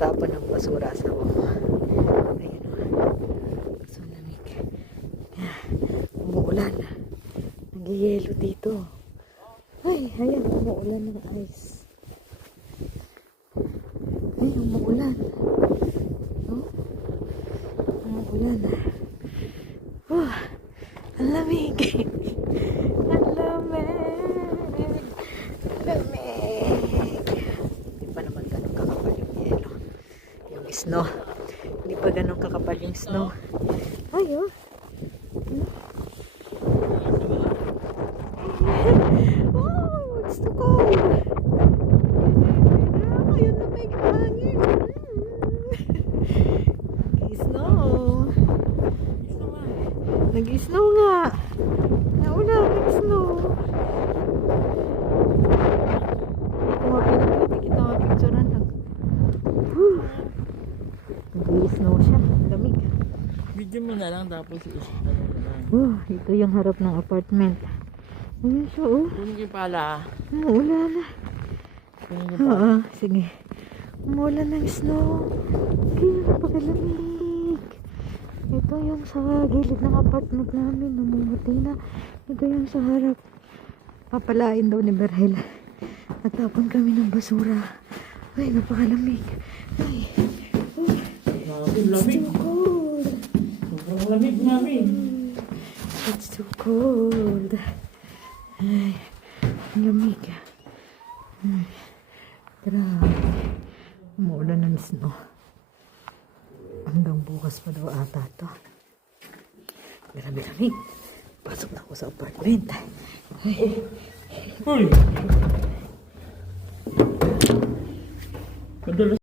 nagtatapon ng basura sa baba. Ayun o. So lamig. Umuulan. Nagyayelo dito. Ay, ayan. Umuulan ng ice. Ay, umuulan. Oh, umuulan. Oh, ang lamig. Ang lamig. Lamig. Hindi pa naman ganun kakapal yung yelo. Yung snow. Hindi pa ganun kakapal yung snow. Ay, oh. Oh, it's too cold. Ayun na may hangin. Nag-snow. Nag-snow nga. Naulan, nag-snow. Kita nga picturean lang. Nag-snow siya. Lamig. Video mo na lang tapos Ito yung harap ng apartment. Ayun siya, oh. Kunin ko yung pala. Umuulan na. Kunin ko yung pala. Oo, sige. Umuulan ng snow. Kaya napakalamig. Ito yung sa gilid ng apartment namin. Namumuti na. Ito yung sa harap. Papalain daw ni Berhel. Natapon kami ng basura. Ay, napakalamig. Ay. Lamig. It's too cold. Sobrang lamig, mami. It's too cold. Ay, lamig. Ay, grabe. Umuulan ng snow. Hanggang bukas pa daw ata to. Grabe lamig. Pasok na ako sa apartment. Ay. Uy! Madulas.